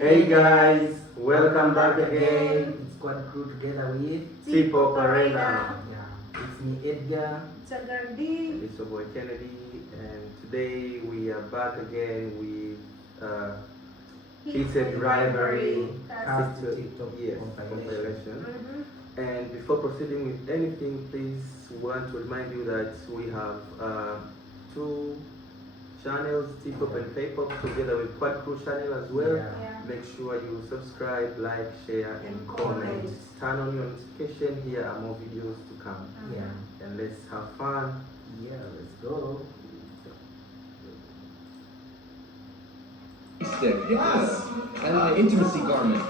Hey guys, welcome back again. It's Squad Crew together with Tpop Arena. yeah. It's me Edgar. And it's your boy Kennedy, and today we are back again with Heated Rivalry Cast to TikTok yes, compilation. And before proceeding with anything, please want to remind you that we have two channels, Tpop and K-pop, together with Quad Crew channel as well. Yeah. Make sure you subscribe, like, share, and comment. Turn on your notification. Here are more videos to come. Yeah. And let's have fun. Yeah, let's go. Stick. Yes. And my intimacy garment.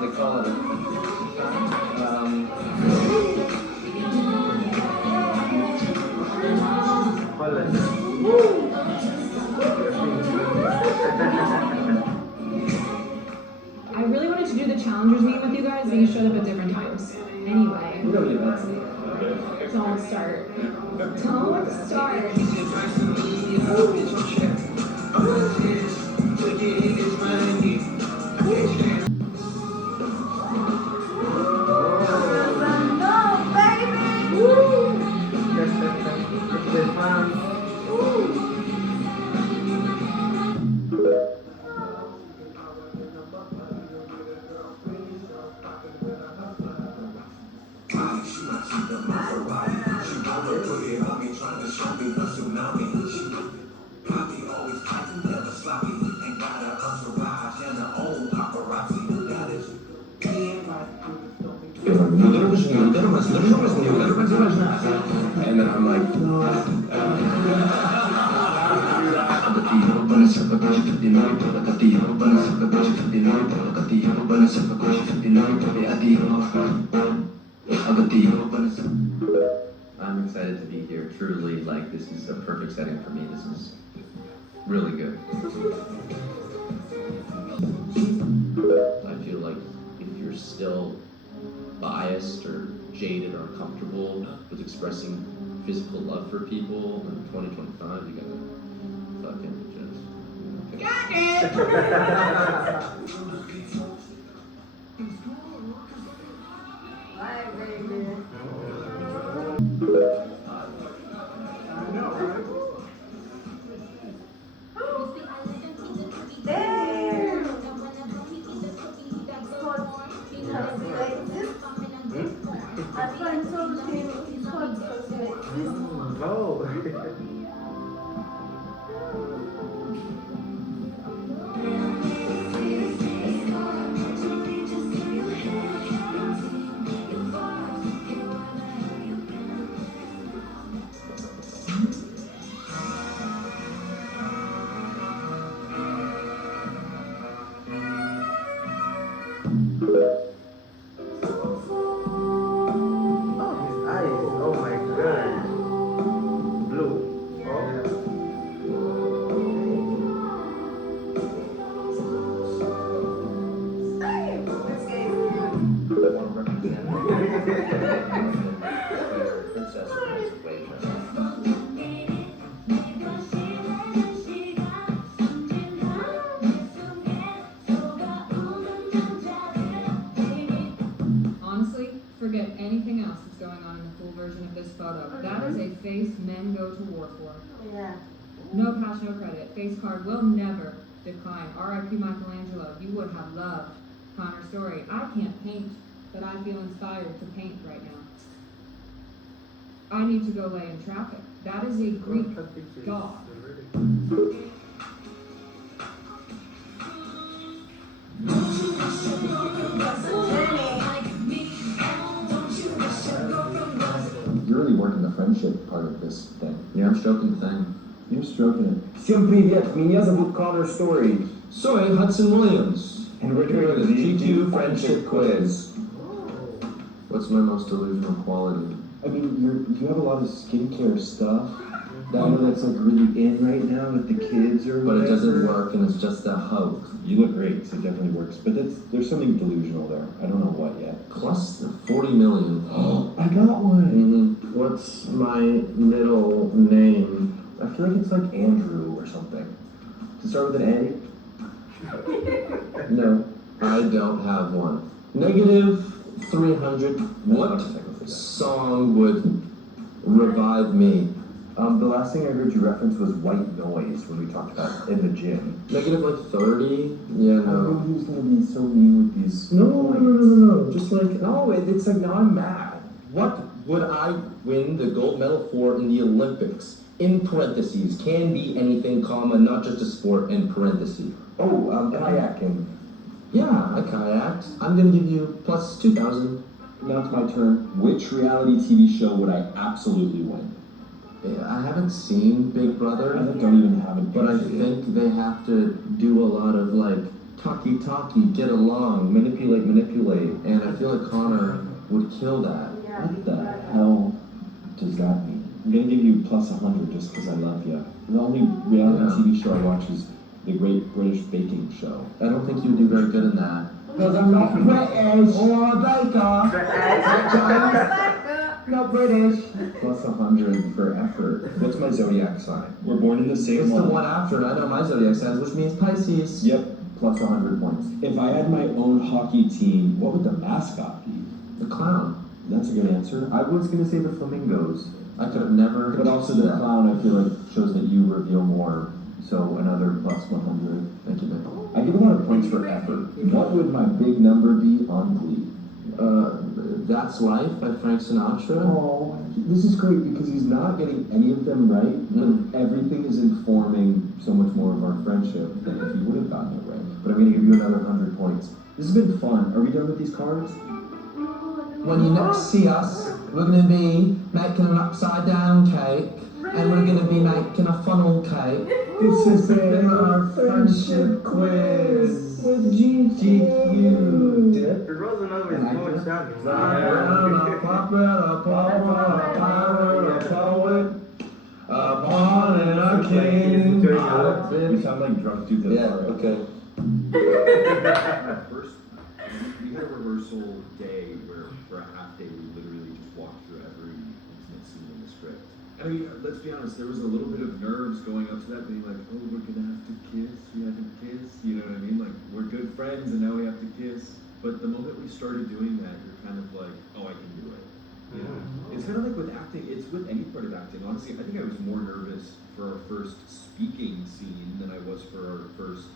They call it I really wanted to do the challengers meet with you guys, but you showed up at different times. Anyway, don't start. Don't start. And then I'm like, I'm excited to be here. Truly, like, this is a perfect setting for me. This is really good. I feel like if you're still biased or jaded or uncomfortable with expressing physical love for people in 2025, you gotta fucking just got it. Honestly, forget anything else that's going on in the full version of this photo. That is a face men go to war for. Yeah. No pass, no credit. Face card will never decline. R.I.P. Michelangelo. You would have loved Connor's story. I can't paint, but I feel inspired to paint right now. I need to go lay in traffic. That is a Greek god. You're really working the friendship part of this thing. Yeah, I'm stroking the thing. You're stroking it. Всем привет, меня зовут Connor Story. So I'm Hudson Williams. And we're doing the GQ Friendship Quiz. What's my most delusional quality? I mean, you have a lot of skincare stuff. That I know that's like really in right now with the kids or But whatever. it doesn't work and it's just a hoax. You look great, so it definitely works. But there's something delusional there. I don't know what yet. Plus the 40 million. Oh, I got one. Mm-hmm. What's my middle name? I feel like it's like Andrew or something. Start with an No, I don't have one. Negative 300. What song would revive me? The last thing I heard you reference was white noise when we talked about in the gym. Negative like 30? Yeah, I no. knew he was gonna be so mean with these. No. Just like, no, it's like, now I'm mad. What would I win the gold medal for in the Olympics? In parentheses, can be anything, comma, not just a sport, in parentheses. Oh, kayaking. Yeah, I kayaked. I'm gonna give you plus 2,000. Now it's my turn. Which reality TV show would I absolutely win? I haven't seen Big Brother, I don't even have it. but I think they have to do a lot of like talky, get along, manipulate, and I feel like Connor would kill that. What the hell does that mean? I'm gonna give you plus 100 just because I love you. The only reality TV show I watch is The Great British Baking Show. I don't think you'd do very good in that. Because I'm not British or not British. Plus 100 for effort. What's my zodiac sign? We're born in the same It's the month. one after, and I know my zodiac sign, which means Pisces. Yep, plus 100 points. If I had my own hockey team, what would the mascot be? The clown. That's a good answer. I was gonna say the flamingos. I could have never. But also the clown, I feel like, shows that you reveal more. So another plus 100. Thank you, man. I give a lot of points for effort. What would my big number be on Glee? That's Life by Frank Sinatra. Oh, this is great because he's not getting any of them right, but everything is informing so much more of our friendship than if he would have gotten it right. But I'm gonna give you another 100 points. This has been fun. Are we done with these cards? When you next see us, we're gonna be making an upside down cake, and we're gonna be making a funnel cake. This has been our friendship quiz with GGU. It wasn't always more challenging. We sound like drunk dudes. Yeah, okay. First, we had a rehearsal day where for a half day we literally just walked through every intimate scene in the script. And I mean, let's be honest, there was a little bit of nerves going up to that, being like, oh, we're gonna have to kiss, we had to kiss, you know what I mean? Like, we're good friends and now we have to kiss. But the moment we started doing that, you're kind of like, oh, I can do it. You know? It's kind of like with acting, it's with any part of acting. Honestly, I think I was more nervous for our first speaking scene than I was for our first,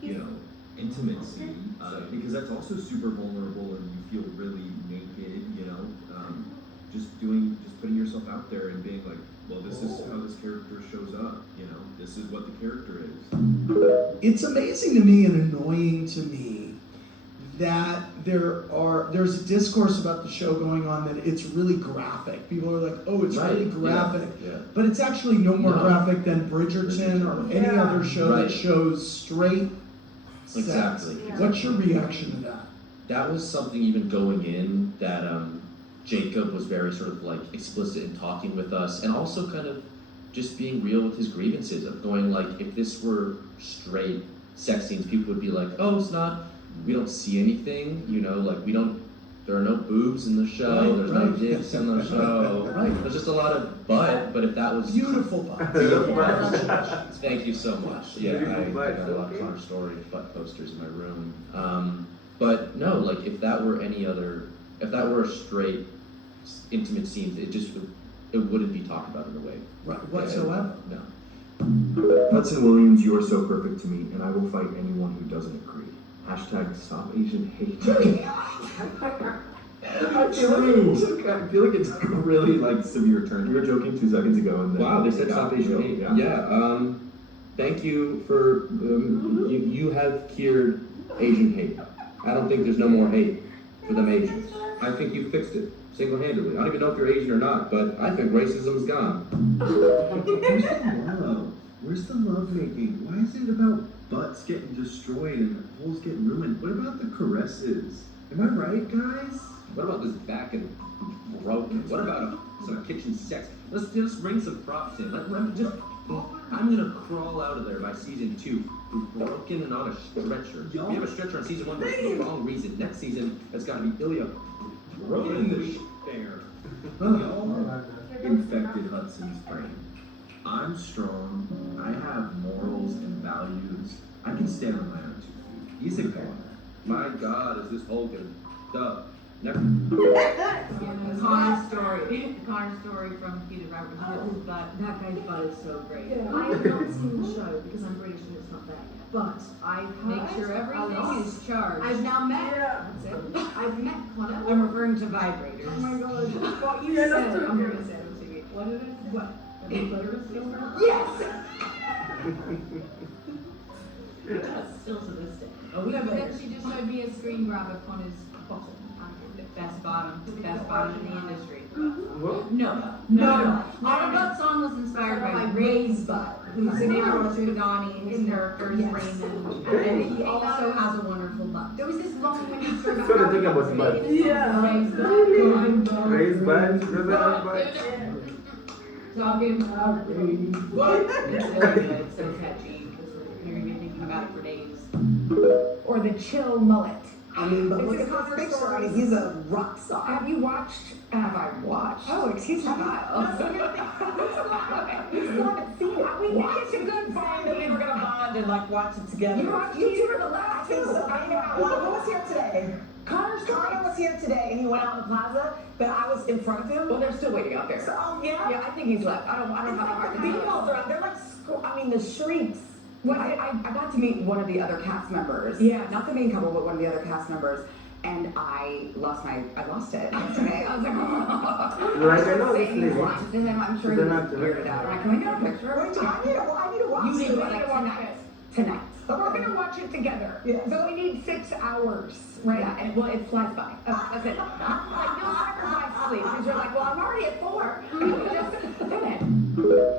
you know, intimate scene, because that's also super vulnerable and you feel really naked, you know, just putting yourself out there and being like, well, this is how this character shows up, you know, this is what the character is. It's amazing to me and annoying to me that there's a discourse about the show going on that it's really graphic. People are like, oh, it's really graphic. Yeah. But it's actually no more graphic than Bridgerton or any other show that shows straight sex. Exactly. What's your reaction to that? That was something even going in that Jacob was very sort of like explicit in talking with us, and also kind of just being real with his grievances of going like, if this were straight sex scenes, people would be like, oh, it's not, we don't see anything, you know, like there are no boobs in the show, there's no dicks in the show, there's just a lot of butt, but if that was Beautiful butt. Thank you so much. Yeah, I got a lot of Connor Story butt posters in my room. But no, like if that were a straight intimate scene, it wouldn't be talked about in a way. Right, whatsoever. No. Hudson Williams, you are so perfect to me, and I will fight anyone who doesn't agree. Hashtag stop Asian hate. I feel like it's a really like severe turn. We were joking 2 seconds ago, and then Wow, they said stop Asian hate. Yeah. Thank you for you have cured Asian hate. I don't think there's no more hate for them Asians. I think you fixed it single-handedly. I don't even know if you're Asian or not, but I think racism's gone. Where's the love? Where's the love making? Why is it about butts getting destroyed and holes getting ruined? What about the caresses? Am I right, guys? What about this back and broken? What about some kitchen sex? Let's just bring some props in. I'm gonna crawl out of there by season 2, broken and on a stretcher. Y'all- We have a stretcher on season 1, but for the wrong reason. Next season, it's gotta be Ilya broken the fair. Y'all infected Hudson's brain. I'm strong. I have morals and values I can stand on my own 2 feet. He's a guy. My God, is this Hogan? Duh. Never. Connor's story from heatedrivarly. That guy's butt is so great. I have not seen the show because I'm British and it's not there yet. But Make sure everything is charged. I've now met. That's it. I've met Connor. I'm referring to vibrators. Oh my god! What you Yeah, said? that's what I'm gonna say on TV. What did I say? What? Have you played with silver? Yes. Still to this day. Oh, we have. Then she just showed me a screen grab of Connor's bottom. Best bottom in the industry. What? No. That song was inspired by Ray's butt, who's in Donnie, his character's Yes. Raymond, and he also has a wonderful butt. There was this long when you started. So they're talking about butt. Yeah. Ray's butt. Raise butt, doesn't have butt. Talking about Ray's butt. It's really good. It's so catchy. You're gonna be thinking about it for days. Or the chill mullet. I mean, but It's look a at this cover picture. I story. mean, he's a rock star. Have you watched? Have I watched? Oh, excuse me. You still haven't seen it. We think it's a good bond that we were gonna bond and like watch it together. You watched You it? two are the last two. I know. Well, who was here today? Connor was here today, and he went out in the plaza, but I was in front of him. Well, they're still waiting out there. So, yeah. Yeah, I think he's left. I don't It's have a like heart the to Beatles are out. They're like, I mean, the shrieks. Well, I got to meet one of the other cast members. Yeah. Not the main couple, but one of the other cast members. And I lost it today. I was like, oh. You're like, I know this Saying lady. lines to him, I'm sure She's he an was actor. weirded out. I'm like, can we get a picture? Wait, I need to watch You need to it. watch it tonight. Okay. We're gonna watch it together. Yeah. So we need 6 hours, right? Yeah. And well, it flies by. That's it. Like no sacrifice sleep. Because you're like, well, I'm already at 4. Just finish.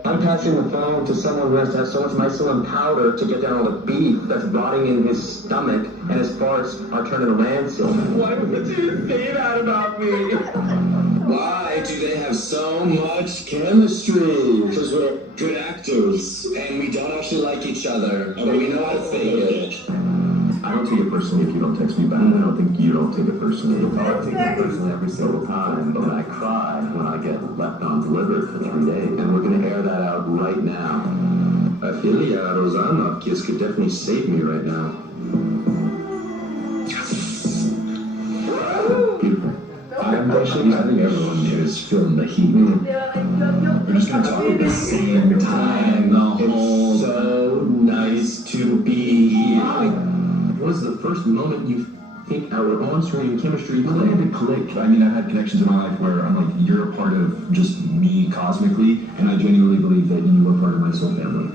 I'm passing the phone to someone who has to have so much mycelium powder to get down all the beef that's rotting in his stomach, and his farts are turning to landfill. Why would you say that about me? Why do they have so much chemistry? Because we're good actors, and we don't actually like each other, but we know how to fake it. I don't take it personally if you don't text me back. I don't think you don't take it personally. I take it personally every single time, and I cry when I get left undelivered for 3 days. And we're gonna air that out right now. Ilya Rozanov kiss could definitely save me right now. Beautiful. I think everyone here is feeling the heat. We're just gonna talk at the same time the whole. It's so nice to be here. What was the first moment you think our on-screen chemistry Plan clicked? to click. I mean, I've had connections in my life where I'm like, you're a part of just me cosmically, and I genuinely believe that you are part of my soul family.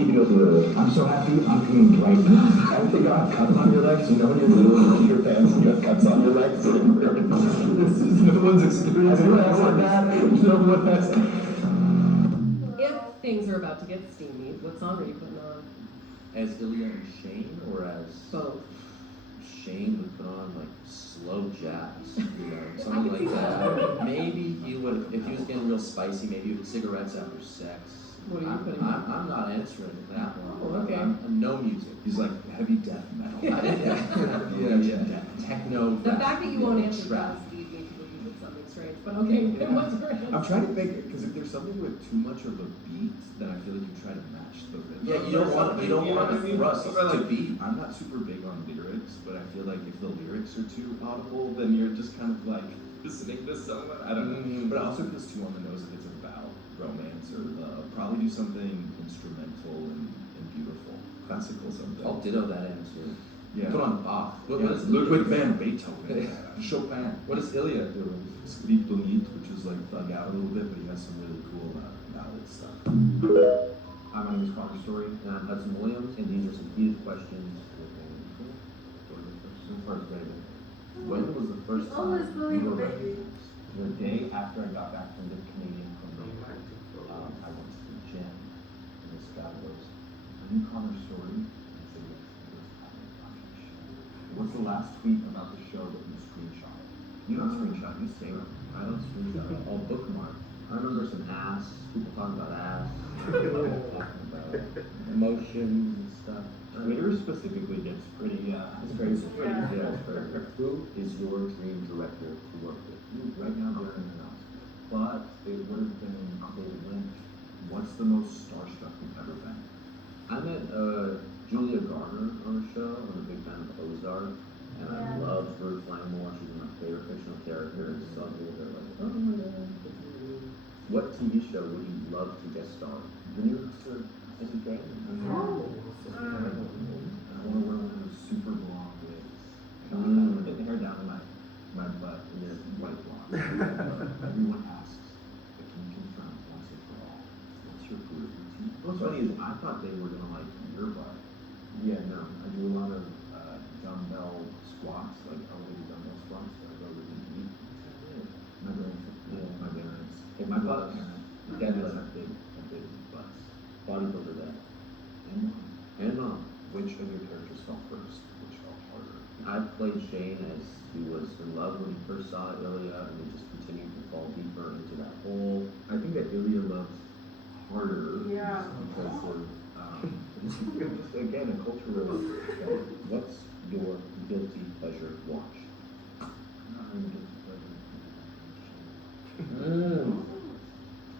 I'm so happy I'm peeing right now. I think you got cuts on your legs, you know, when you're little your pants and you have cuts on your legs. This is no one's experience. Anyone else like that? No one has. If things are about to get steamy, what song are you putting on? As Ilya and Shane, or as Both. Shane would put on like slow jazz, something like that. Maybe he would, if he was getting real spicy, maybe with cigarettes after sex. What are you putting on? I'm not answering that one. Oh, okay. I'm no music. He's like heavy death metal. Yeah. Techno. The fact that you won't answer trap. does lead me to believe it's something strange, but okay, what's your answer? I'm trying to think because if there's something with too much of a beat, then I feel like you try to match the rhythm. Yeah, you don't want to thrust Or like to beat. I'm not super big on lyrics, but I feel like if the lyrics are too audible, then you're just kind of like listening to someone. I don't know. But it also feels too on the nose if it's about romance or love. Probably do something instrumental and beautiful, classical something. I'll ditto that answer. Yeah. Put on Bach. What is Ludwig van Beethoven, Chopin. What is Ilya doing? Skript und Lied, which is like thug out a little bit, but he has some really cool ballad stuff. I'm on this Connor story, and I'm Hudson Williams, and these are some heated questions. When was the first time you were recognized? The day after I got back from the Canadian program, I went to the gym, and this guy goes, "Are you Connor Story?" I said, "Yes." He goes, "I'm gonna watch your show." What's the last tweet about the show that you screenshot? You don't screenshot, you save them. I don't screenshot. I'll bookmark. I remember some ass, people talking about ass, talking about emotions and stuff. Twitter specifically gets pretty, It's crazy. Yeah, it's crazy. Who is your dream director to work with? right now they're in the house. But it would have been David Lynch. What's the most starstruck you've ever been? I met Julia Garner on the show. I'm a big fan of Ozark, and I loved Ruth Langmore. She's one of my favorite fictional characters. So I'm a little bit like, oh my god. What TV show would you love to guest star? The new episode of Jane? Oh. I want to wear one of those super blonde wigs. I want to get the hair down to my butt and just white blonde. Everyone asks, but can you confirm once and for all? What's your group routine? What's funny is I thought they were gonna like your butt. Yeah, no. I do a lot of dumbbell squats, like elevated dumbbell squats. So I go really deep. My parents. My butt parents have big butts. Bodybuilder dad. And mom. Which of your characters fell first? Which fell harder? I played Shane as he was in love when he first saw Ilya, and he just continued to fall deeper into that hole. I think that Ilya loves harder. Yeah. Because of again a cultural. What's your guilty pleasure watch?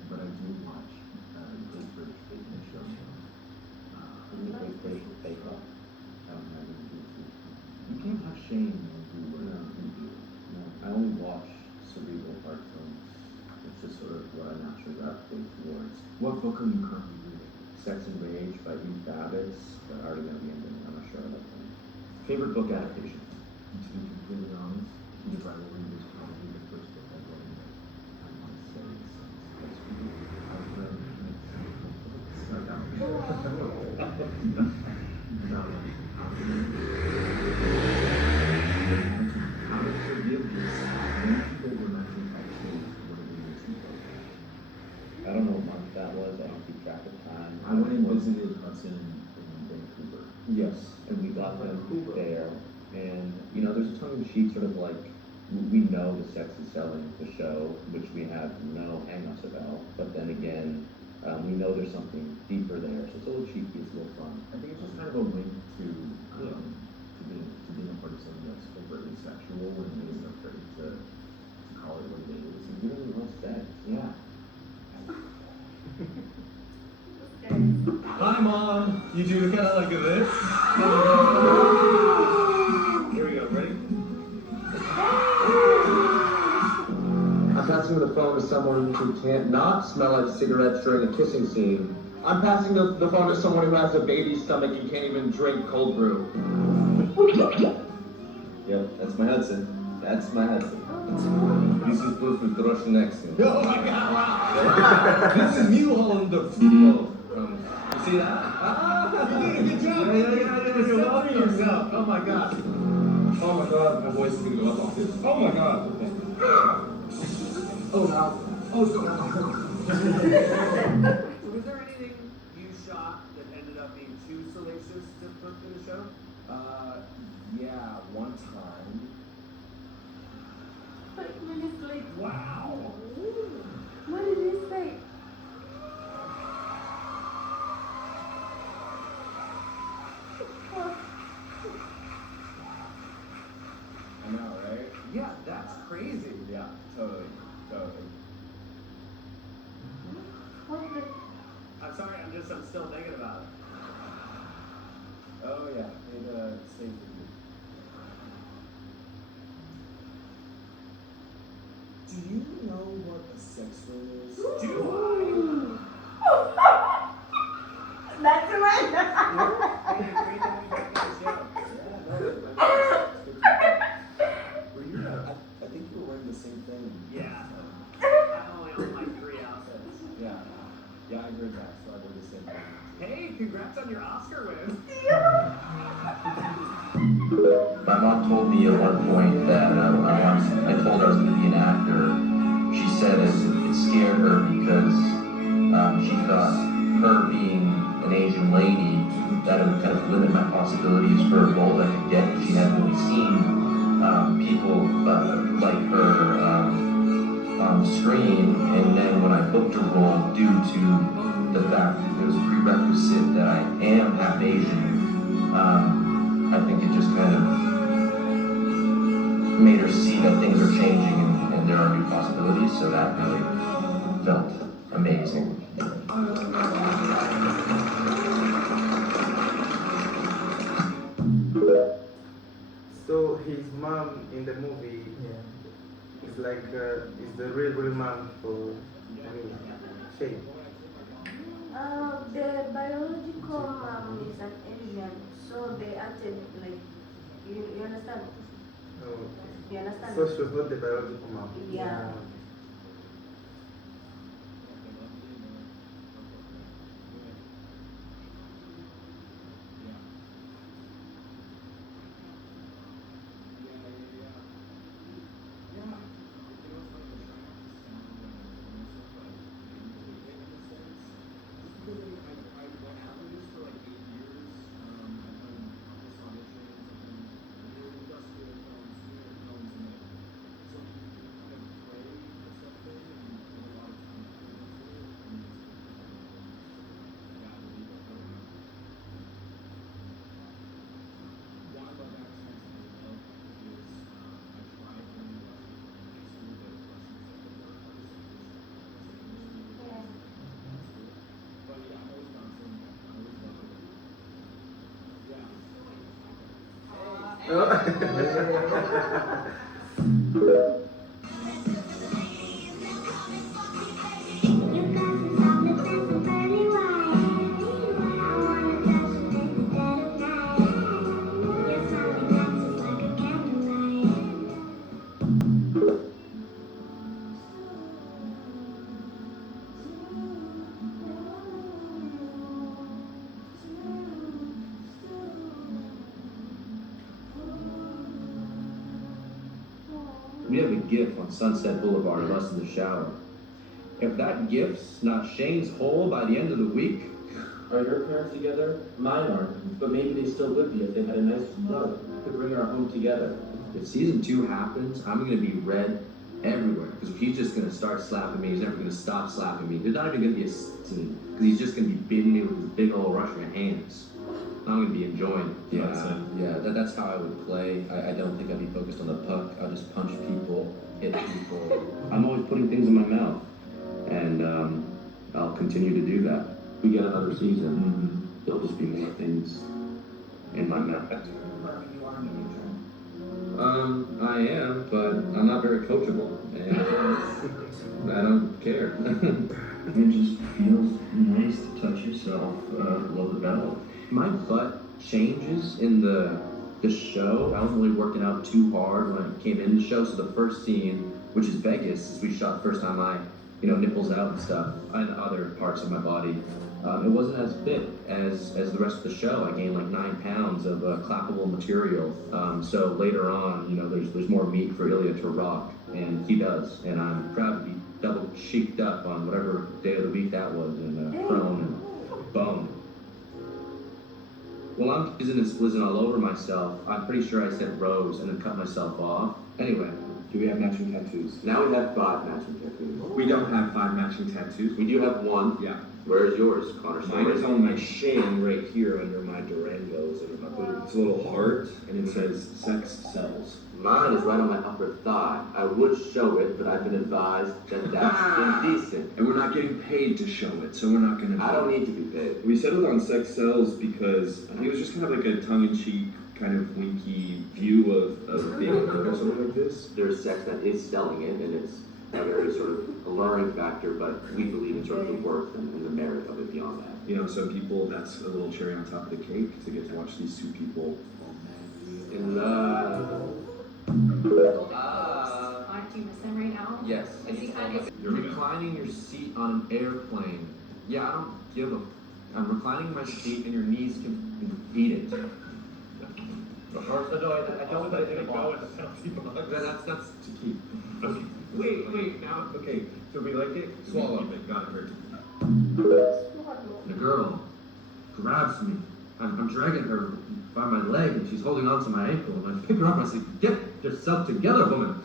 But I do watch Great British Baking Show. Great British Tpop. You can't have shame when you do whatever you do. No, I only watch cerebral art films. It's just sort of what I naturally gravitate towards. What book are you currently reading? Sex and Rage by Eve Babbitts, but I already know the ending. I'm not sure I like them. Favorite book adaptation? To be completely honest, heatedrivarly was probably the first book I read. I want to say I don't know what month that was. I don't keep track of time. I went and visited Hudson in Vancouver. Yes, and we got them there. And, you know, there's a tongue-in-cheek sort of like, we know the sex is selling the show, which we have no hang-ups about. But then again, we know there's something deeper there. So it's a little cheeky, it's a little fun. I think it's just kind of a link to being a part of something that's overtly sexual and isn't afraid to call it what it is. And you really love sex. Yeah. Hi, Mom. You do kind of like this. Here we go. Ready? I'm passing the phone to someone who can't not smell like cigarettes during a kissing scene. I'm passing the phone to someone who has a baby stomach and can't even drink cold brew. Yep, that's my Hudson. That's my Hudson. This is perfect Russian accent. Oh my god, wow! This is New Holland of football. You see that? You did a good job! Yeah. You're loving yourself. Oh my god. Oh my god, my voice is gonna go up off this. Oh my god. Okay. Oh no. Oh, it's going up. Was there anything you shot that ended up being too salacious to put in the show? Yeah, one time. Wow. What did you say? I know, right? Yeah, that's crazy. Yeah, totally. I'm sorry, I'm still thinking about it. Oh yeah, it stayed with me. Do you know what a sex ring is? Do That's right. Were you? I think you were wearing the same thing. Yeah. I only own like 3 outfits. Yeah, I heard that, so I wore the same thing. Hey, congrats on your Oscar win. My mom told me at one point that I told her I was going to be an actor. She said it scared her because she thought her being an Asian lady, that it would kind of limit my possibilities for a role that I could get. She hadn't really seen people like her on screen, and then when I booked a role due to the fact that there was a prerequisite that I am half Asian, I think it just kind of made her see that things are changing and there are new possibilities, so that really felt amazing. So his mom in the movie is like is the real mom for Shane. The biological mom is an Asian, so they acted like, you understand? Oh. You understand? So she was not the biological mom. Yeah. We have a GIF on Sunset Boulevard of us in the shower. If that GIF's not Shane's hole by the end of the week, Are your parents together? Mine aren't, but maybe they still would be if they had a nice brother to bring our home together. if season 2 happens, I'm gonna be red everywhere. Because he's just gonna start slapping me, he's never gonna stop slapping me. There's not even gonna be a scene, because he's just gonna be beating me with his big old Russian hands. I'm gonna be enjoying it. That's how I would play. I don't think I'd be focused on the puck. I'll just punch people, hit people. I'm always putting things in my mouth. And I'll continue to do that. If we get another season, there'll just be more things in my mouth. I am, but I'm not very coachable, and I don't care. It just feels nice to touch yourself below the belt. My butt changes in the show. I wasn't really working out too hard when I came in the show, so the first scene, which is Vegas, is we shot the first time I, nipples out and stuff, and other parts of my body. It wasn't as fit as the rest of the show. I gained like 9 pounds of clappable material. So later on, there's more meat for Ilya to rock, and he does. And I'm proud to be double cheeked up on whatever day of the week that was, and prone and bone. Well, I'm splizzing all over myself. I'm pretty sure I said rose and then cut myself off. Anyway. Do we have matching tattoos? Now we have 5 matching tattoos. We don't have 5 matching tattoos. We do have 1. Yeah. Where's yours, Connor? Mine is on my shin right here under my Durangos, and it's a little heart, and it says sex sells. Mine is right on my upper thigh. I would show it, but I've been advised that that's indecent. And we're not getting paid to show it, so we're not gonna. I don't need to be paid. We settled on sex sells because I think it was just kind of like a tongue-in-cheek, kind of winky view of being a girl or something like this. There's sex that is selling it, and it's a very sort of alluring factor, but we believe in sort of the worth and the merit of it beyond that. Some people, that's a little cherry on top of the cake to get to watch these 2 people in love. Aren't you missing right now? Yes. Is he kind of? You're reclining your seat on an airplane. Yeah, I don't give a. I'm reclining my seat, and your knees can eat it. I don't let it go. That's to keep. Okay. Wait, now, okay, so we like it? Swallow it, got it, hurt. The girl grabs me. I'm dragging her by my leg, and she's holding on to my ankle, and I pick her up, and I say, get yourself together, woman.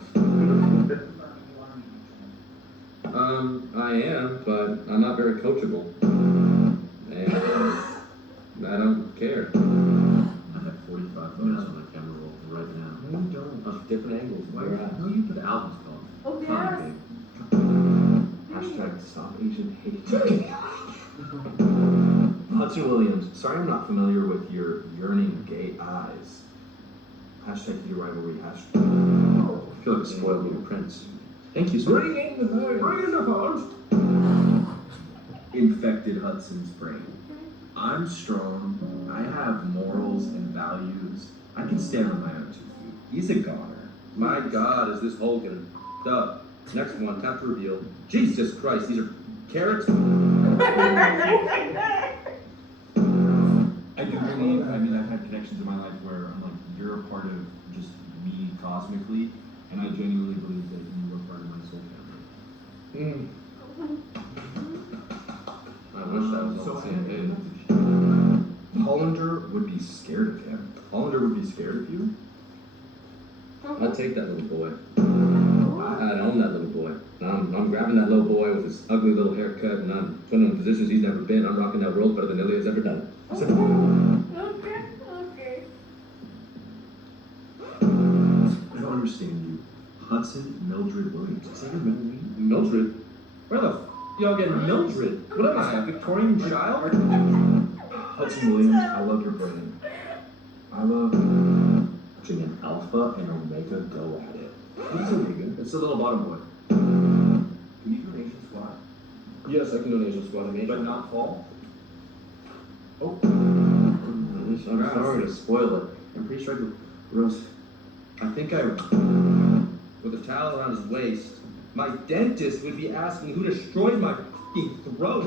I am, but I'm not very coachable. And I don't care. I have 45 photos on my camera roll right now. No, you don't. Of different angles. No, you put albums called. Oh, yes. Hashtag stop Asian hate. Hudson Williams, sorry I'm not familiar with your yearning gay eyes. Hashtag heated rivalry, hashtag. I feel like a spoiled little prince. Thank you, sir. Bring in the phones. Infected Hudson's brain. I'm strong. I have morals and values. I can stand on my own 2 feet. He's a goner. My God, is this whole getting up? Next one, time to reveal. Jesus Christ, these are carrots. I do believe, I mean, I've had connections in my life where I'm like, you're a part of just me cosmically, and I genuinely believe that you are part of my soul family. I wish that was all the same page. Hollander would be scared of him. Hollander would be scared of you? I'd take that little boy. I'd own that little boy. I'm grabbing that little boy with his ugly little haircut, and I'm putting him in positions he's never been. I'm rocking that world better than Ilya's ever done. Okay. I don't understand you. Hudson Mildred Williams. Is that your middle name? Mildred? Where the f*** y'all getting Mildred? What am I, a Victorian child? Hudson Williams, I love your brain. I love watching an alpha and omega go at it. What's Omega? It's the little bottom boy. Can you do Nation Squad? Yes, I can do Nation Squad animation. But not fall? Oh. I'm sorry to spoil it. I'm pretty sure Rose. I think with a towel around his waist, my dentist would be asking who destroyed my f***ing throat.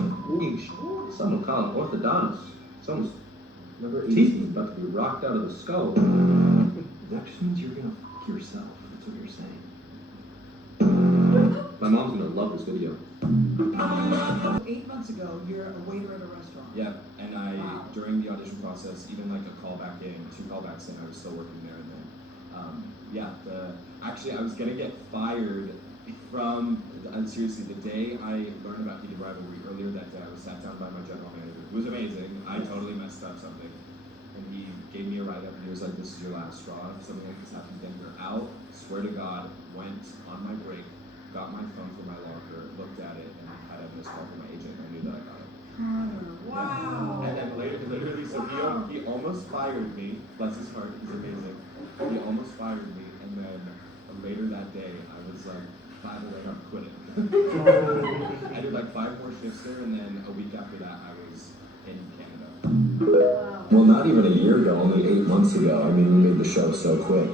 Someone call an orthodontist. Someone's teeth is about to be rocked out of the skull. That just means you're gonna fuck yourself. That's what you're saying. My mom's gonna love this video. 8 months ago, you're a waiter at a restaurant. Yeah, and during the audition process, even like a callback in, 2 callbacks in, I was still working there, and then, actually I was gonna get fired from, seriously, the day I learned about heated rivalry earlier that day, I was sat down by my general manager, who was amazing. I totally messed up something, and he gave me a write-up, and he was like, this is your last straw, if something like this happens, then you're out. Swear to God, went on my break, got my phone from my locker, looked at it, and had a missed call from my agent, and I knew that I got it. Wow. And then literally, so he almost fired me. Bless his heart, he's amazing. He almost fired me, and then later that day, I was like, by the way, I'm quitting. I did like 5 more shifts there, and then a week after that, I was in Canada. Well, not even a year ago, only 8 months ago. I mean, we made the show so quick.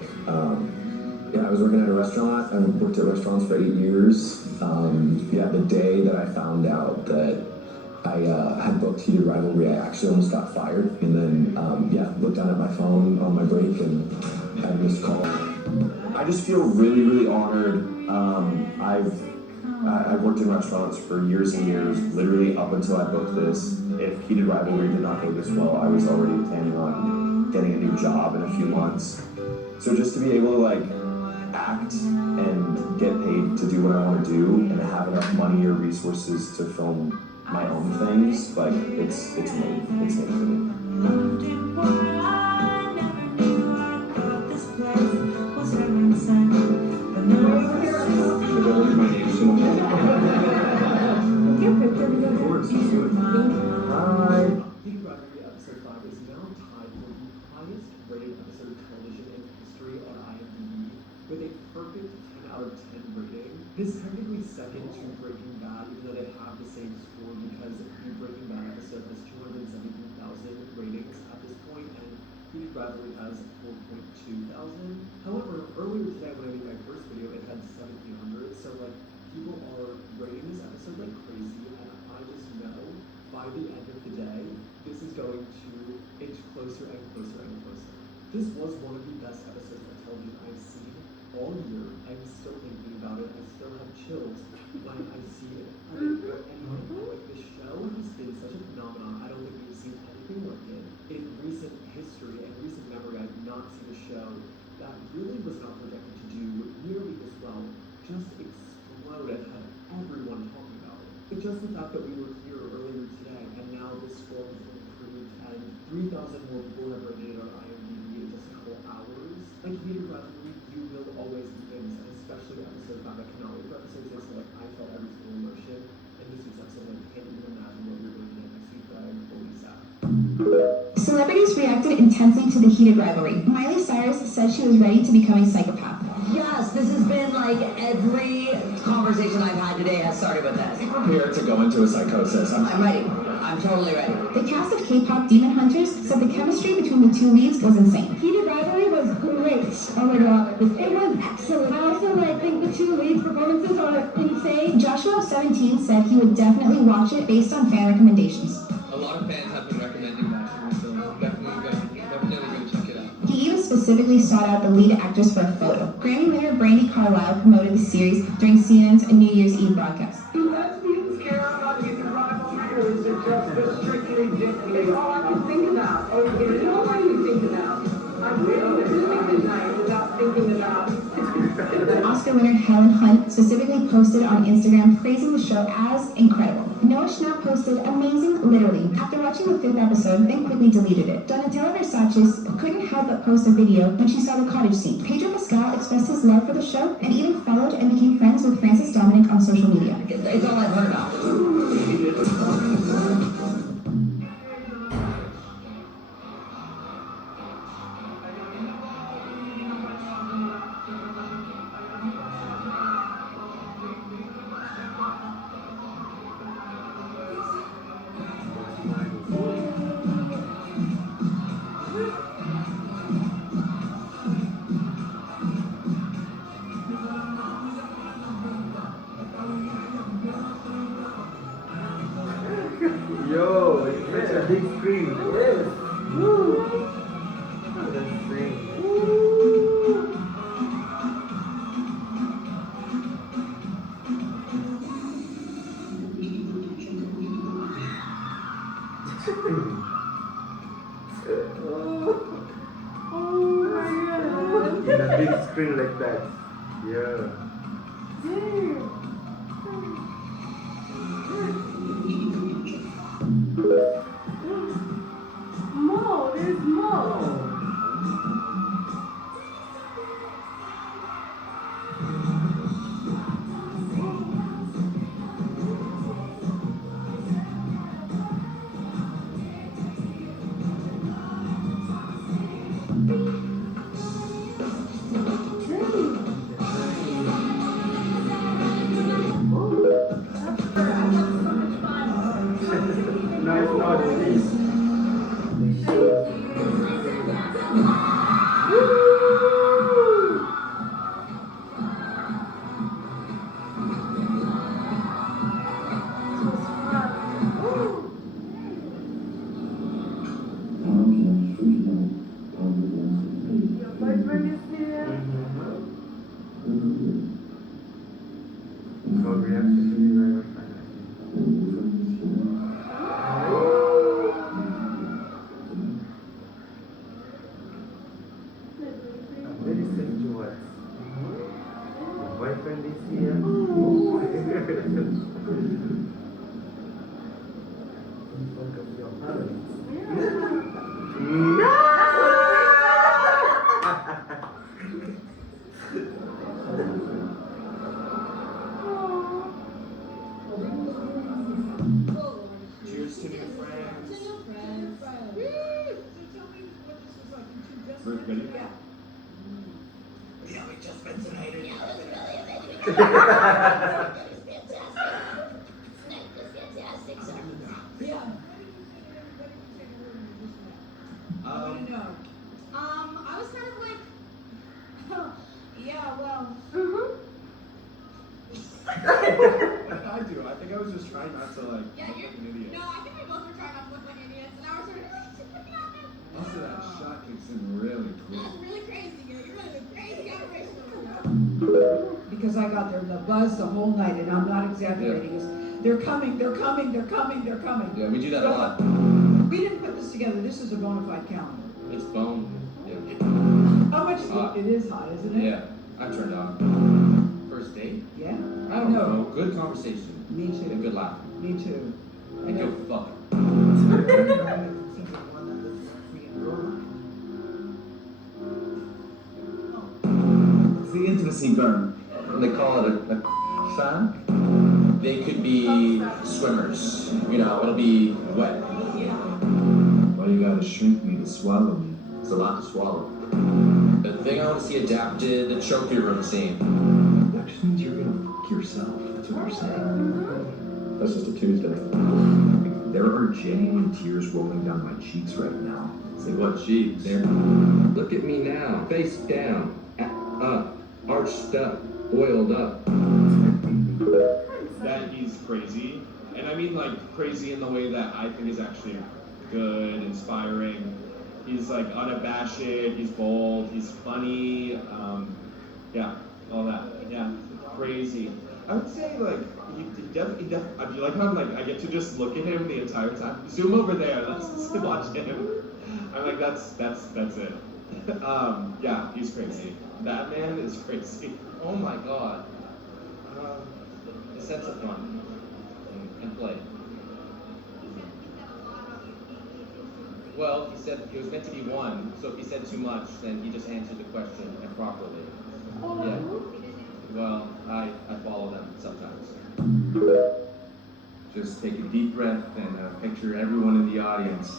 Yeah, I was working at a restaurant. I worked at restaurants for 8 years. The day that I found out that I had booked Heated Rivalry, I actually almost got fired. And then, looked down at my phone on my break and had this call. I just feel really, really honored. I've worked in restaurants for years and years, literally up until I booked this. If Heated Rivalry did not go this well, I was already planning on getting a new job in a few months. So just to be able to act and get paid to do what I want to do and have enough money or resources to film my own things, it's made for me. Heated Rivalry Episode 5 is now tied for the highest rated episode of television in history on IMDb with a perfect 10 out of 10 rating. This is technically second to Breaking Bad, even though they have the same score because the Breaking Bad episode has 273,000 ratings at this point, and Heated Rivalry has 4.2 thousand. However, earlier today when I made my first video, it had 1,700, so people are rating this episode like crazy, and I just know by the end of the day, this is going to inch closer and closer and closer. This was one of the best episodes of television I've seen all year. I'm still thinking about it. I still have chills when I see it. I don't know anything. This show has been such a phenomenon. I don't think we've seen anything like it. In recent history and recent memory, I have not seen a show that really was not projected to do nearly this well. Just explode and had everyone talking about it. But just the fact that we were here earlier today, and now this score has improved, and 3,000 more people have rated it on IMDb in just a couple hours. Heated Rivalry, you will always be famous, and especially episode 5. I cannot wait for episode 6. I felt every single emotion, and this week's episode, I can't even imagine what you're going to get. Celebrities reacted intensely to the heated rivalry. Miley Cyrus said she was ready to become a psychopath. Yes, this has been like every conversation I've had today has started with this. Be prepared to go into a psychosis. I'm ready. I'm totally ready. The cast of K-pop Demon Hunters said the chemistry between the two leads was insane. Heated rivalry was great. Oh my god. It was excellent. I also think the two lead performances are insane. Joshua of 17 said he would definitely watch it based on fan recommendations. A lot of fans have been recommending that to me, so definitely gonna check it out. He even specifically sought out the lead actress for a photo. Grammy winner Brandi Carlile promoted the series during CNN's New Year's Eve broadcast. Do lesbians care about heated rivalry, or is it just the strictly dick? It's all I can think about. It's all I can think about. I'm really sleep at night without thinking about. Oscar winner Helen Hunt specifically posted on Instagram praising the show as incredible. Noah Schnapp posted, amazing, literally, after watching the 5th episode, then quickly deleted it. Donatella Versace couldn't help but post a video when she saw the cottage scene. Pedro Pascal expressed his love for the show and even followed and became friends with Frances Dominic on social media. It's all I've heard about. Yo, it's such a big screen. Yes. Woo. That's great. In a big screen like that. Yeah. More, there's more. Nice noise. Your boyfriend is here. Crowd reaction to the rival final. I'm very sexual. My boyfriend is here. Fuck up your parents. Cheers to new friends. Ready? Yeah, we just been tonight. I was kind of like, yeah, well. I do. I think I was just trying not to like Yeah, look you're, like an idiot. no, I think we both were trying not to look like idiots, and I was sort of, Also, that shot kicks in really cool. that's really crazy, you're really a crazy operation over here. Because I got the buzz the whole night, and I'm not exaggerating. It's, they're coming, they're coming, they're coming, they're coming. Yeah, we do that a lot. We didn't put this together. This is a bona fide calendar. It's bone. Yeah. How much? It is hot, isn't it? Yeah, I'm turned on. First date? Yeah. I don't know. Good conversation. Me too. And good laugh. Me too. And go fuck. It's the intimacy burn. They call it a fan. They could be swimmers. You know, it'll be wet. What do you gotta shrink me to swallow me. It's a lot to swallow. The thing I want to see adapted, the trophy room scene. That just means you're gonna fuck yourself. That's what you're saying. That's just a Tuesday. There are genuine tears rolling down my cheeks right now. Say what cheeks? There. Look at me now, face down, up, arched up, oiled up. That he's crazy, and I mean like crazy in the way that I think is actually good, inspiring. He's like unabashed, he's bold, he's funny, yeah, all that, yeah, crazy. I would say like he definitely. I feel like I'm like I get to just look at him the entire time. Zoom over there, let's watch him. I'm like that's it. Yeah, he's crazy. That man is crazy. Oh my god. A sense of fun and play. Well, he said he was meant to be one, so if he said too much, then he just answered the question improperly. Yeah. Well, I follow them sometimes. Just take a deep breath and picture everyone in the audience.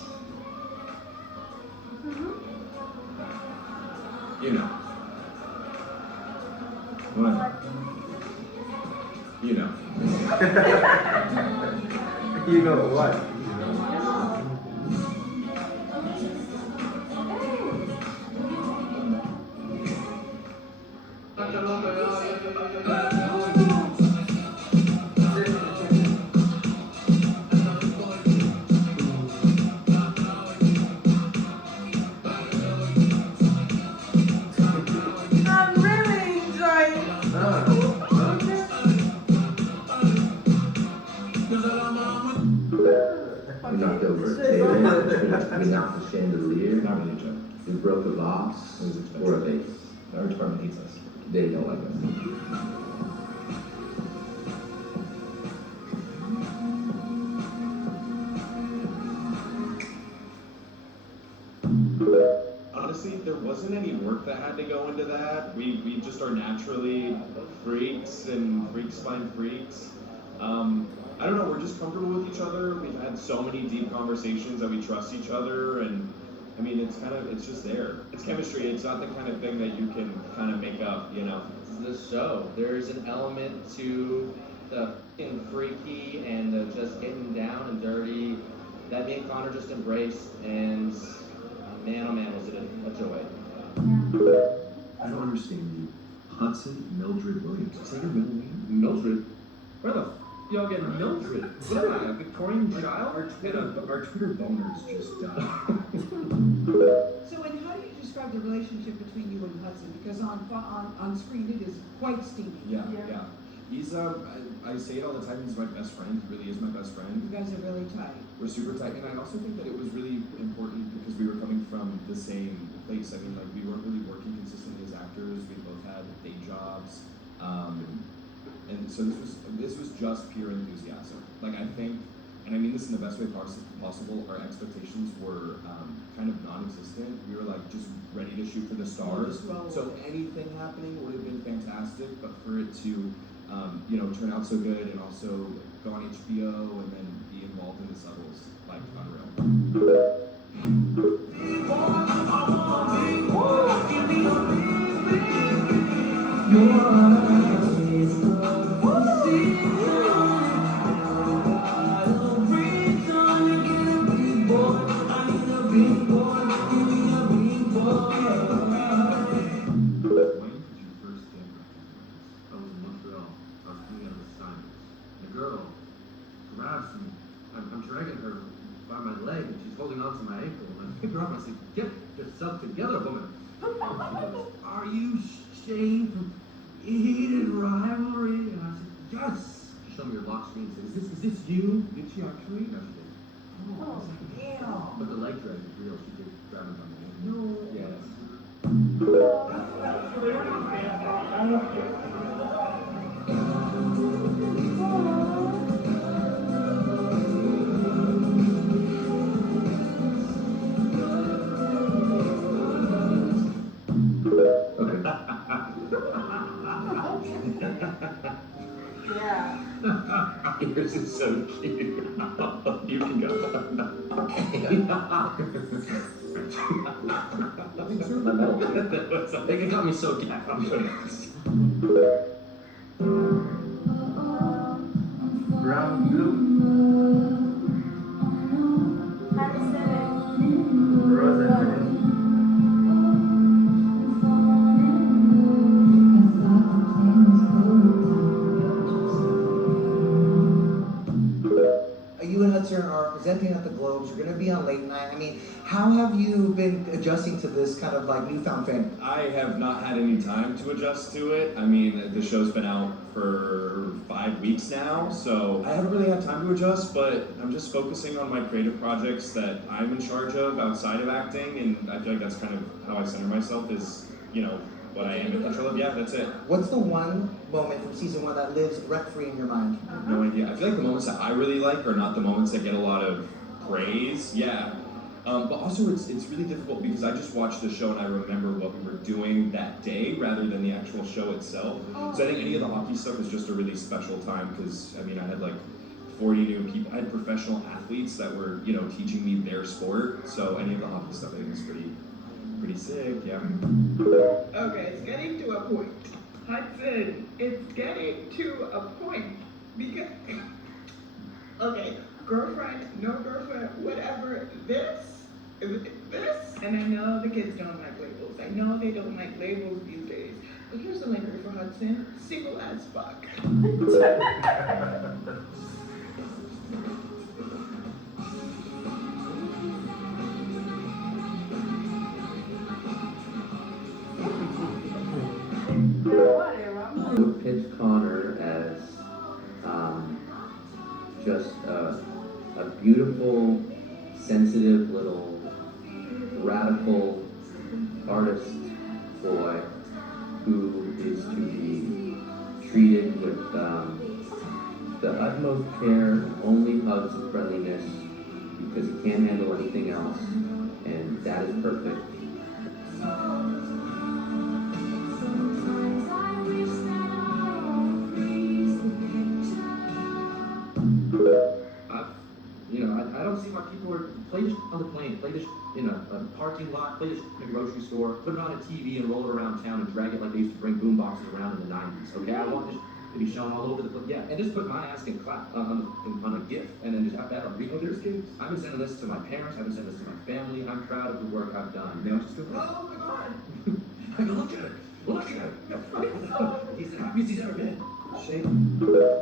You know. What? You know. You know what? I'm really enjoying We knocked over a table. We knocked a chandelier. Not really, Joe. We broke a vase. It was expensive. Or a vase. Our department hates us. They don't like us. Honestly, there wasn't any work that had to go into that. We just are naturally freaks, and freaks find freaks. I don't know, we're just comfortable with each other. We've had so many deep conversations that we trust each other, and I mean, it's just there. It's chemistry. It's not the kind of thing that you can kind of make up, you know? This is the show. There's an element to the f***ing freaky and the just getting down and dirty that me and Connor just embraced, and man, oh man, was it a joy. I don't understand you. Hudson Mildred Williams. Is that your middle name? Mildred? Where the f*** y'all get Mildred? What am I, a Victorian child? Our Twitter boners just died. So, and how do you describe the relationship between you and Hudson? Because on screen it is quite steamy. Yeah. He's, I say it all the time, he's my best friend. He really is my best friend. You guys are really tight. We're super tight, and I also think that it was really important because we were coming from the same place. I mean, like, we weren't really working consistently as actors. We both had day jobs. And so this was just pure enthusiasm. Like, I think, and I mean this in the best way possible, our expectations were kind of non-existent. We were like just ready to shoot for the stars. So anything happening would have been fantastic, but for it to, turn out so good and also go on HBO and then be involved in the subtles, like unreal. Get yourself together, woman. Are you Shane from heatedrivarly? And I said, yes. She showed me her lock screen and said, is this you? Did she actually? No, she did. Oh, damn. But the leg drag is real. She did grab it on me. No. Yes. Yeah. Yours is so cute. You can go. It got me so Brown, blue. Rose and vanilla. You and Hudson are presenting at the Globes. You're going to be on late night. I mean, how have you been adjusting to this kind of like newfound fame? I have not had any time to adjust to it. I mean, the show's been out for 5 weeks now, so I haven't really had time to adjust, but I'm just focusing on my creative projects that I'm in charge of outside of acting, and I feel like that's kind of how I center myself is, you know, what I am in control of. Yeah, that's it. What's the one moment from season 1 that lives rent-free in your mind? No idea. I feel like the moments that I really like are not the moments that get a lot of praise. Yeah. But also it's really difficult because I just watched the show and I remember what we were doing that day rather than the actual show itself. So I think any of the hockey stuff was just a really special time because, I mean, I had like 40 new people. I had professional athletes that were, you know, teaching me their sport. So any of the hockey stuff I think was pretty sick, yeah. Okay, it's getting to a point. Hudson, it's getting to a point. Because, okay, girlfriend, no girlfriend, whatever, this, and I know the kids don't like labels. I know they don't like labels these days. But here's the linker for Hudson, single as fuck. I would pitch Connor as just a beautiful, sensitive little radical artist boy who is to be treated with the utmost care, only hugs and friendliness because he can't handle anything else, and that is perfect. I don't see why people are play this on the plane, play this in a parking lot, play this in a grocery store, put it on a TV and roll it around town and drag it like they used to bring boom boxes around in the 90s. Okay, I want this to be shown all over the place. Yeah, and just put my ass in clap on a GIF and then just have that on replay. There's kids. I've been sending this to my parents. I've been sending this to my family. I'm proud of the work I've done. Now just go. Oh my God! Look at it! Look at it! He's the happiest he's ever been. Shake. I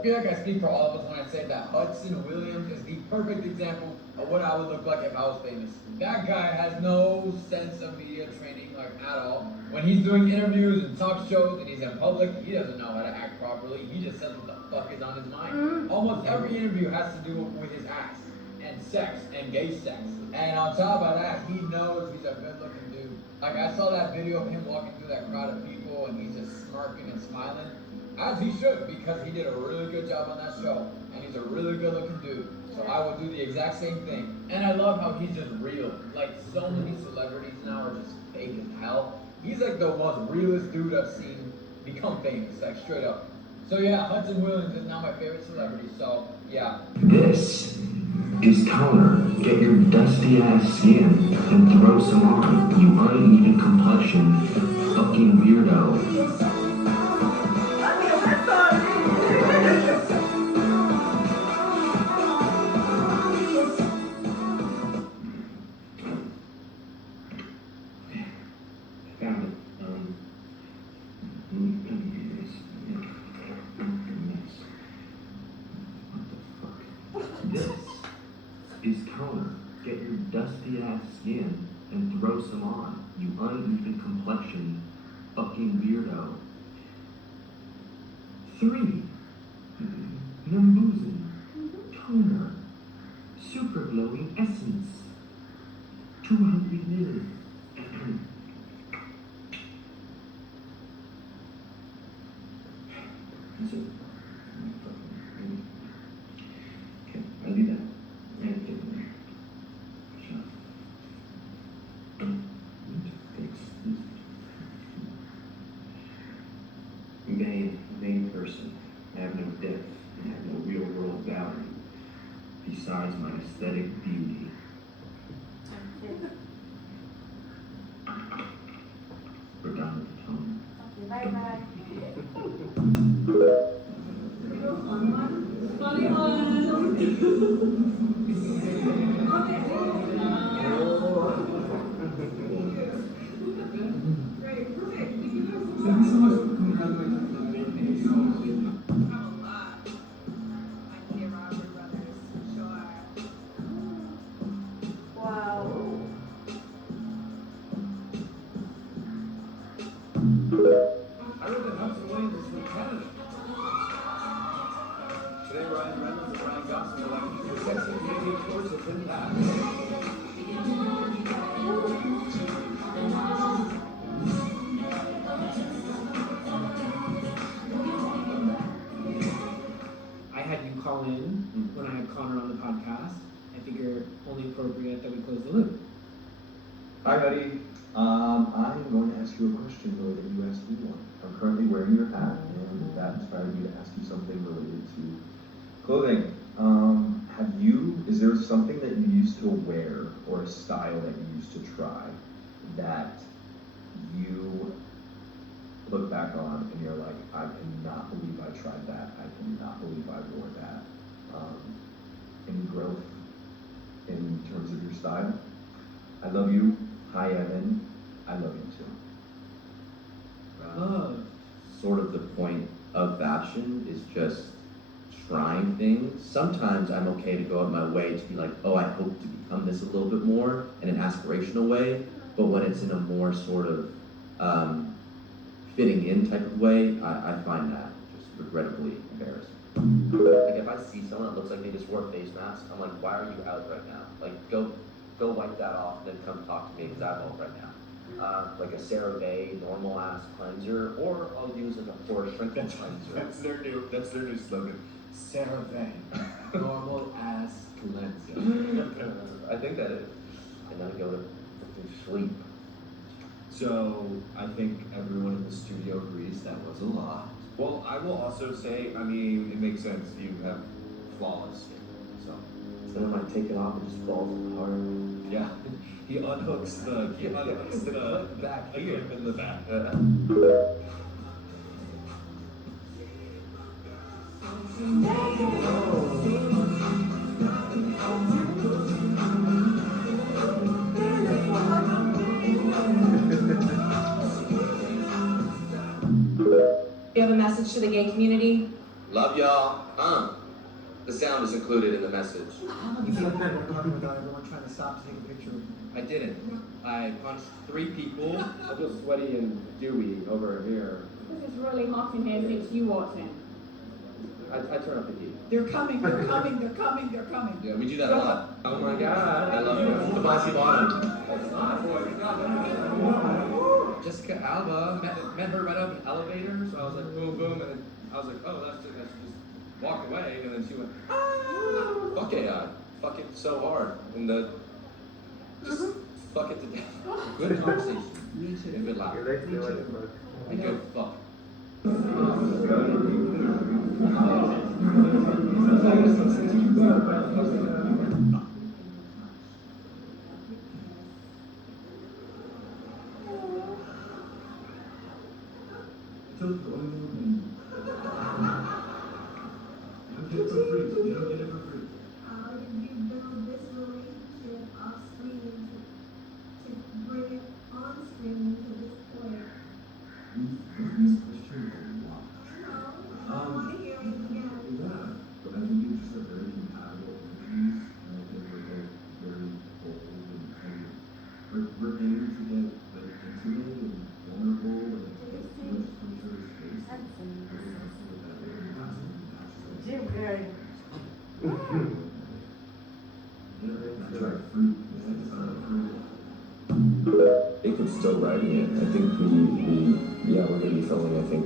feel like I speak for all of us when I say that Hudson Williams is the perfect example of what I would look like if I was famous. That guy has no sense of media training, like, at all. When he's doing interviews and talk shows and he's in public, he doesn't know how to act properly. He just says what the fuck is on his mind. Almost every interview has to do with his ass and sex and gay sex. And on top of that, he knows he's a good-looking dude. Like, I saw that video of him walking through that crowd of people and he's just smirking and smiling. As he should, because he did a really good job on that show, and he's a really good looking dude. So I would do the exact same thing. And I love how he's just real. Like, so many celebrities now are just fake as hell. He's like the most realest dude I've seen become famous, like straight up. So yeah, Hudson Williams is now my favorite celebrity, so yeah. This is Connor. Get your dusty ass skin and throw some on, you uneven complexion, fucking weirdo. This is Connor. Get your dusty ass skin and throw some on, you uneven complexion, fucking weirdo. 3. Namboozin. Toner. Super glowing essence. 200 mil. That's it. Okay, I'll do that. And give them a shot. Thanks. Vain person. I have no depth. I have no real world value. Besides my aesthetic We're done with the tone. Okay, bye bye. Funny one. Great, perfect. Thank you guys so much. Thank you so much for congratulating me. Have a lot. Like the Robert brothers, sure. Wow. I read that Hudson Williams is from Canada. Today, Ryan Reynolds and Ryan Gosling are like the sexy Canadian choices in that. I had you call in when I had Connor on the podcast. I figure only appropriate that we close the loop. Hi, buddy. I'm going to ask you a question the way that you asked me one. I'm currently wearing your hat, and that inspired me to ask you something related to clothing. Is there something that you used to wear or a style that you used to try that you look back on and you're like, I cannot believe I tried that. I cannot believe I wore that. Any growth in terms of your style? I love you. Hi, Evan. I love you too. Sort of the point of fashion is just trying things. Sometimes I'm okay to go out my way to be like, oh, I hope to become this a little bit more in an aspirational way. But when it's in a more sort of fitting in type of way, I find that just regrettably embarrassing. Like if I see someone that looks like they just wore a face mask, I'm like, why are you out right now? Like go wipe that off and then come talk to me because I'm out right now. Like a CeraVe normal ass cleanser, or I'll use like a pore shrinking cleanser. That's their new slogan. CeraVe, normal ass cleanser. I think that is. And then I go to freaking sleep. So I think everyone in the studio agrees that was a lot. Well, I will also say, I mean, it makes sense. You have flawless skin, so. So then I take it off and just falls apart. Yeah, he unhooks the back here in the back. You have a message to the gay community? Love y'all. The sound is included in the message. How long have you been working without everyone trying to stop to take a picture of you? I didn't. I punched 3 people. I feel sweaty and dewy over here. Because it's really hot in here since you walked in. I turn up the heat. They're coming, they're coming, they're coming, they're coming. Yeah, we do that a lot. Oh my god. I love it. The bossy bottom. Jessica Alba, met her right up in the elevator, so I was like, boom, boom, and then I was like, oh, that's it, I should just walk away, and then she went, ah! Fuck AI. Fuck it so hard. And just fuck it to death. Good conversation. And good laugh. And good fuck. How did you build this relationship off screen to bring it on screen to this point? I want to hear it again. Yeah, but I think it's just a very compatible energies, and I think we're both very bold and kind of, we're aiming to get like intimate and vulnerable and just come to each other's space. Jim Carrey. They could still writing it. I think we're gonna be filming, I think,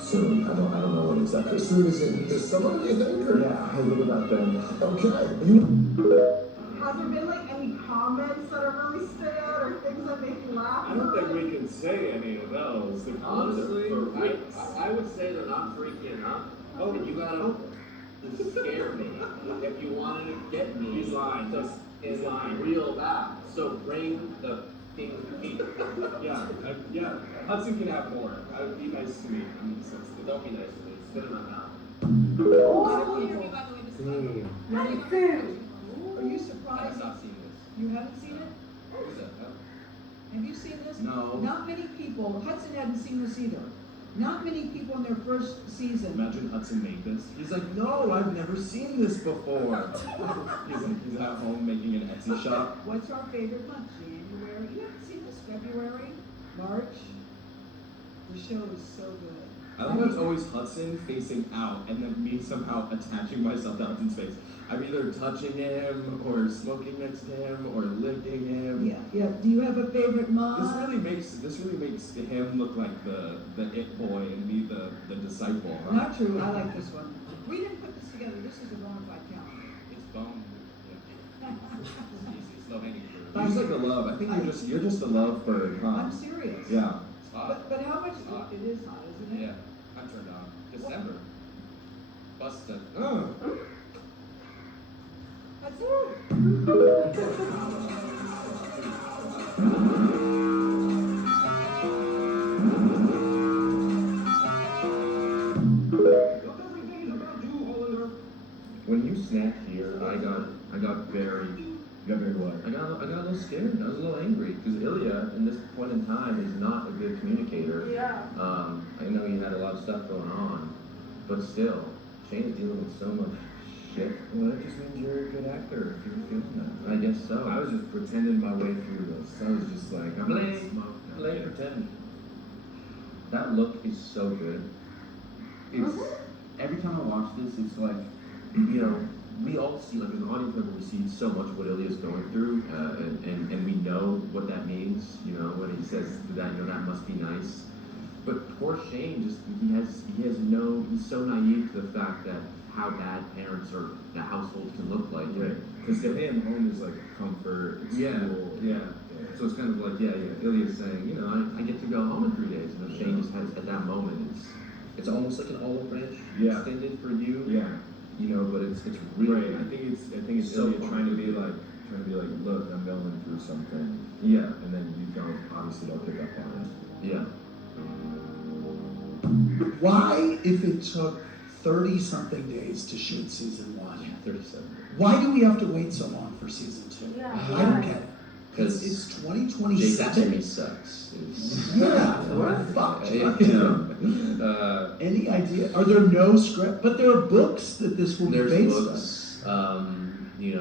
soon. I don't know when exactly. As soon as this summer, you think? Or? Yeah, I think about then. Okay. Has there been like any comments that have really stood out or things that make you laugh? I don't think we can say any of those. The Honestly, I would say they're not freaky enough. Oh, you gotta scare me. If you wanted to get me, He's lying. just is real bad. So bring the king heat. Yeah, Hudson can have more. Be nice to me. Don't be nice to me. Spit in my mouth. Are you surprised? I've not seen this. You haven't seen it? Who's that? No. Have you seen this? No. Not many people, Hudson hadn't seen this either. Not many people in their first season. Imagine Hudson made this. He's like, no, I've never seen this before. he's at home making an Etsy shop. What's our favorite month? January. You haven't seen this? February? March? The show is so good. I think that's always Hudson facing out and then me somehow attaching myself to Hudson's face. I'm either touching him or smoking next to him or licking him. Yeah. Do you have a favorite month? This really makes him look like the it boy and me the disciple. Huh? Not true. I like this one. We didn't put this together. This is a bona fide calendar. It's bone. Easy, slow hanging fruit. He's like the love. I think you're just the love bird, huh? I'm serious. Yeah. It's hot. But how much? Hot. It is hot, isn't it? Yeah, I'm turned on. December. Busted. That's When you snapped here, I got very what? I got a little scared. I was a little angry because Ilya, in this point in time, is not a good communicator. Yeah. I know he had a lot of stuff going on, but still, Shane is dealing with so much shit. Well, that just means you're a good actor if you're feeling that. I guess so. I was just pretending my way through this. I was just like, I'm gonna smoke. Play pretend. That look is so good. It's every time I watch this, it's like, you know, we all see, like as an audience member, we see so much of what Ilya's going through, and we know what that means, you know, when he says that, you know, that must be nice. But poor Shane, just he's so naive to the fact that how bad parents or the household can look like. Right. Because to him, home is like a comfort. It's cool. Yeah. So it's kind of like, Ilya's saying, you know, I get to go home in 3 days. You know, Shane just has, at that moment, it's almost like an olive branch extended for you. Yeah. You know, but it's really. Right. I think it's so Ilya trying to be like, look, I'm going through something. Yeah. And then you obviously don't pick up on it. Yeah. Why, if it took 30-something days to shoot season 1, 37. why do we have to wait so long for season 2? Yeah. I don't get it. Because it's Jason 2027. Timmy sucks. Yeah, fuck. Any idea? Are there no script? But there are books that this will be based on. You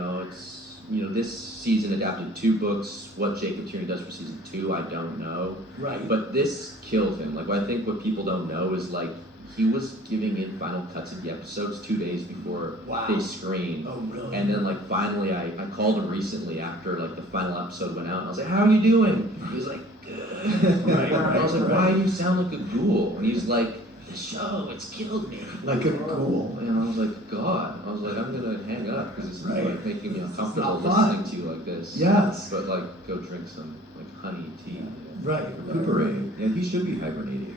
know, this season adapted 2 books. What Jacob Tierney does for season 2, I don't know. Right. But this killed him. Like, I think what people don't know is like he was giving in final cuts of the episodes 2 days before they screened. Oh, really? And then like finally, I called him recently after like the final episode went out, and I was like, "How are you doing?" He was like, "Good." I was like, "Why do you sound like a ghoul?" And he's like, "The show, it's killed me." Like a ghoul. And I was like, God. I was like, I'm gonna hang up because this is like making me uncomfortable not listening to you like this. Yes. But like, go drink some like honey tea. Right. Recuperating. Yeah, he should be hibernating.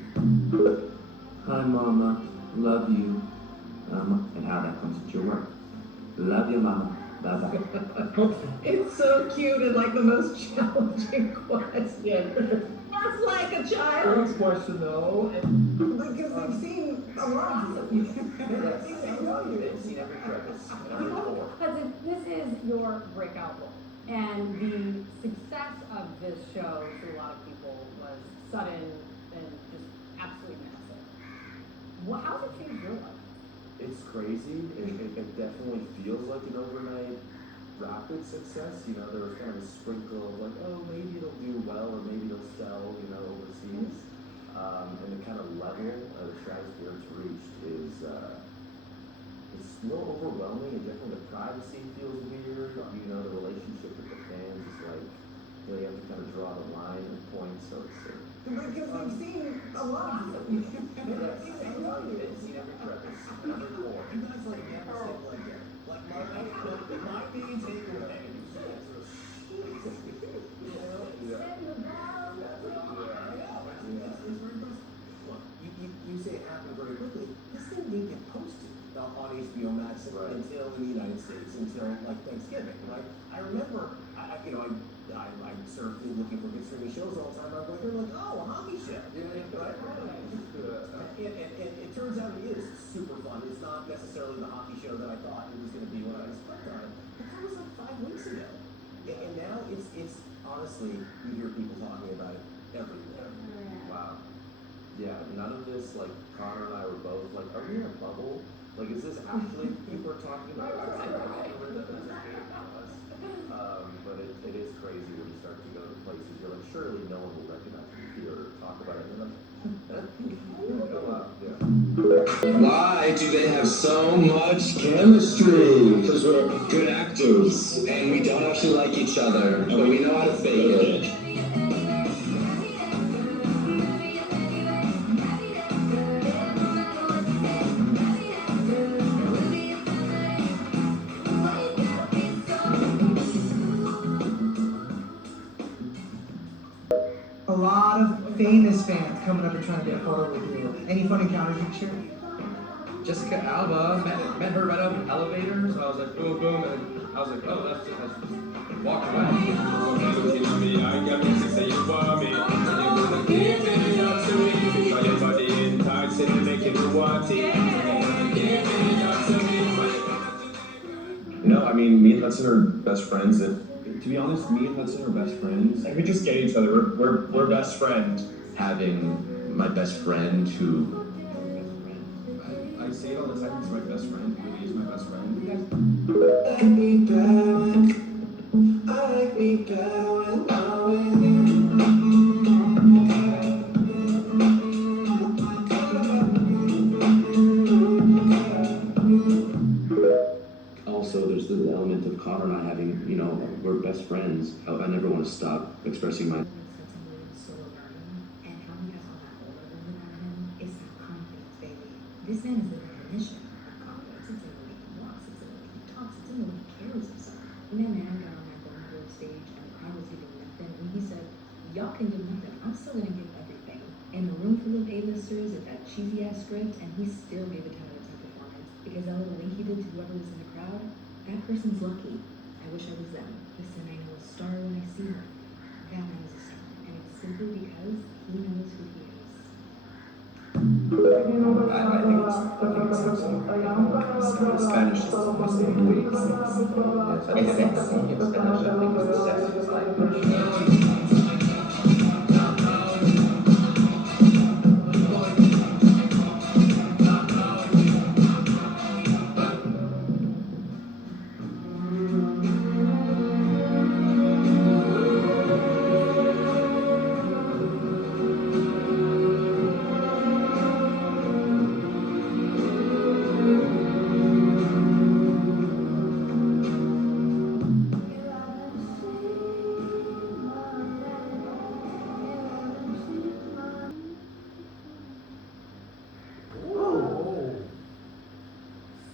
Hi, Mama. Love you. And how that comes with your work. Love you, Mama. Bye-bye. It's so cute and like the most challenging question. That's like a child. Next question though. Because they've seen a lot. They've seen every crevice and every pore. Hudson, this is your breakout role. And the success of this show to a lot of people was sudden and just absolutely massive. How's it changed your life? It's crazy. It definitely feels like an overnight rapid success. You know, there was kind of a sprinkle of like, oh, maybe it'll do well or maybe it'll sell, you know, overseas. And the kind of level of the stratosphere it's reached is it's a little overwhelming, and definitely the privacy feels weird. You know, the relationship with the fans is like, you know, you have to kind of draw the line at points, so it's Because they've seen a lot. They've seen every crevice and every pore. You guys like never say like that. Like my main takeaway. You say it happened very quickly. This thing didn't get posted on HBO Max Jackson until in the United States until like Thanksgiving, right? I remember, I surfed looking for good streaming shows all the time. I'm like, they're like, oh, a hockey show, right? And it turns out it is super fun. It's not necessarily the hockey show that I thought it was going to be when I was playing on it, but that was like 5 weeks ago, and now it's honestly you hear people talking about it everywhere. Wow. Yeah, none of this, like, Connor and I were both like, are we in a bubble? Like, is this actually people are talking about it? But it is crazy when you start to go to places. You're like, surely no one will recognize you here or talk about it. And you're like, yeah. Why do they have so much chemistry? Because we're good actors and we don't actually like each other, but we know how to fake it. A lot of famous fans coming up and trying to get a photo with you. Any fun encounters you can share? Jessica Alba, met her right up in the elevator, so I was like, boom, boom, and I was like, oh, that's just walked away. No, I mean, me and Hudson are best friends. To be honest, me and Hudson are best friends. Like, we just get each other. We're best friends. Having my best friend who I say it all the time. He's my best friend. He is my best friend. also there's the element of Connor and I having, we're best friends. I never want to stop expressing my This man is the definition of confidence. It's in the way he walks, it's in the way he talks, it's in the way he carries himself. When that man got on that billboard stage and the crowd was giving nothing, and he said, y'all can give nothing, I'm still gonna give everything. And a room full of A-listers at that cheesy ass script, and he still gave a 10 out of 10 performance. Because that little wink he did to whoever was in the crowd, that person's lucky. I wish I was them. He said, I know a star when I see her. That man is a star. And it's simply because he knows who he is. I think it's Spanish is almost the way it's sexy. It's Spanish, I think, is the sexiest language.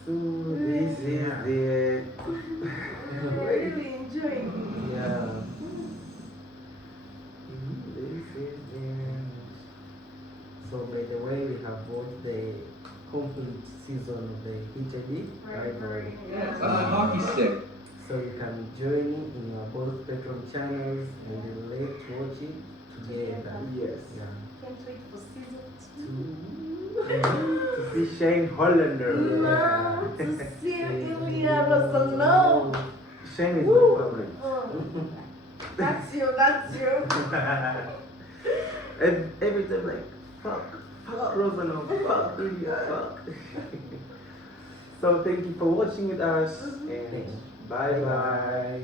So this is the really enjoying it. yeah. This is the so by the way we have watched the complete season of the heatedrivarly. Yeah, it's like a hockey stick. So you can join in your both Patreon channels and let's watch it together. Yes. Yeah. Can't wait for season 2. To see Shane Hollander. No, to see Juliana Sano. Shane is my favorite. Oh. That's you, that's you. And every time like, fuck Rosanna, fuck Julia, fuck. So thank you for watching with us and bye bye.